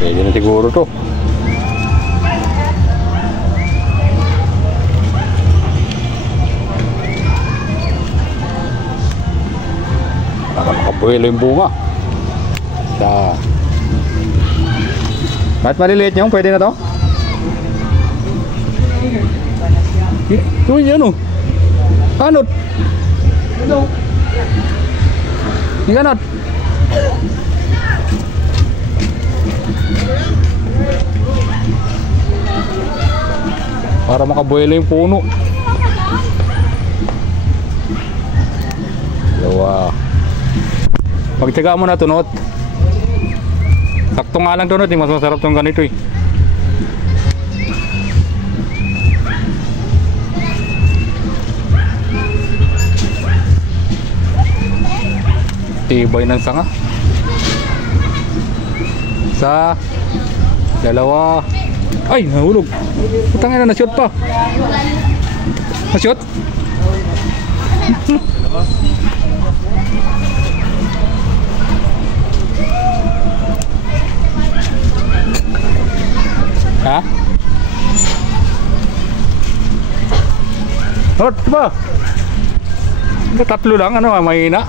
Pwede na siguro to. Nakabuelo yung bunga. Kahit maliliit nyo, pwede na to? Ito yan o. Kanot. Hindi kanot. Para makabuelo yung puno. Dalawa. Pagtsaga mo na tunot. Sakto nga lang tunot, mas masarap tong ganito eh. Tibay ng sanga. Isa, dalawa. Ay, nahulog. Putangin na, na-shoot pa. Na-shoot? Ha? Hot ba? Tatlo lang, ano, mahina.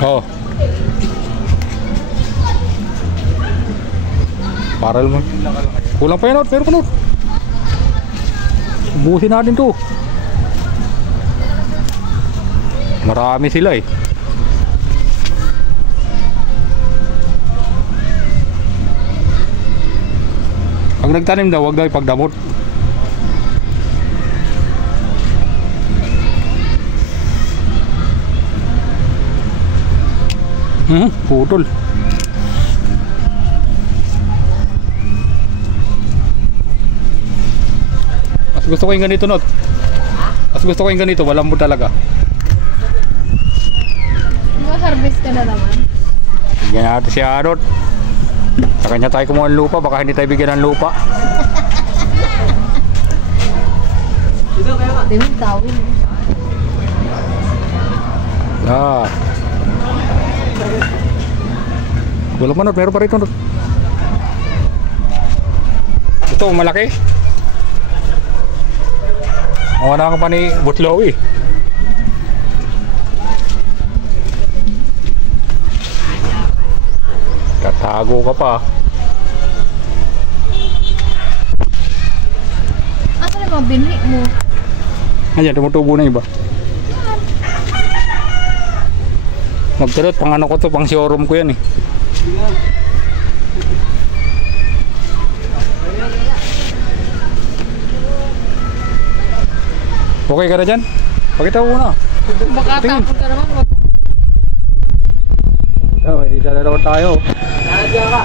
Oh. Para naman. Kulang pa yan, pero kunot. Ubusin natin to. Marami sila eh. Pag nagtanim daw, huwag daw ipagdamot. Putol. Mas gusto ko yung ganito, Not. Mas gusto ko yung ganito, walang mo talaga. Harvest ka na naman. Bigyan natin si Arot. Sa kanya tayo kumuha ng lupa, baka hindi tayo bigyan ng lupa. Ito yung tawin. Ah. Wala pa, Not, meron pa rito, Not. Ito, malaki. Wala ka pa ni Butlaw eh. Tatago ka pa. Asa na mga binhi mo? Ayan, tumutubo na iba. Magkulot, pang ano ko to, pang showroom ko yan eh. Okay ka na dyan? Pakita mo na. Baka tapon ka naman. Oh, idala naman tayo. Nandiyan ka.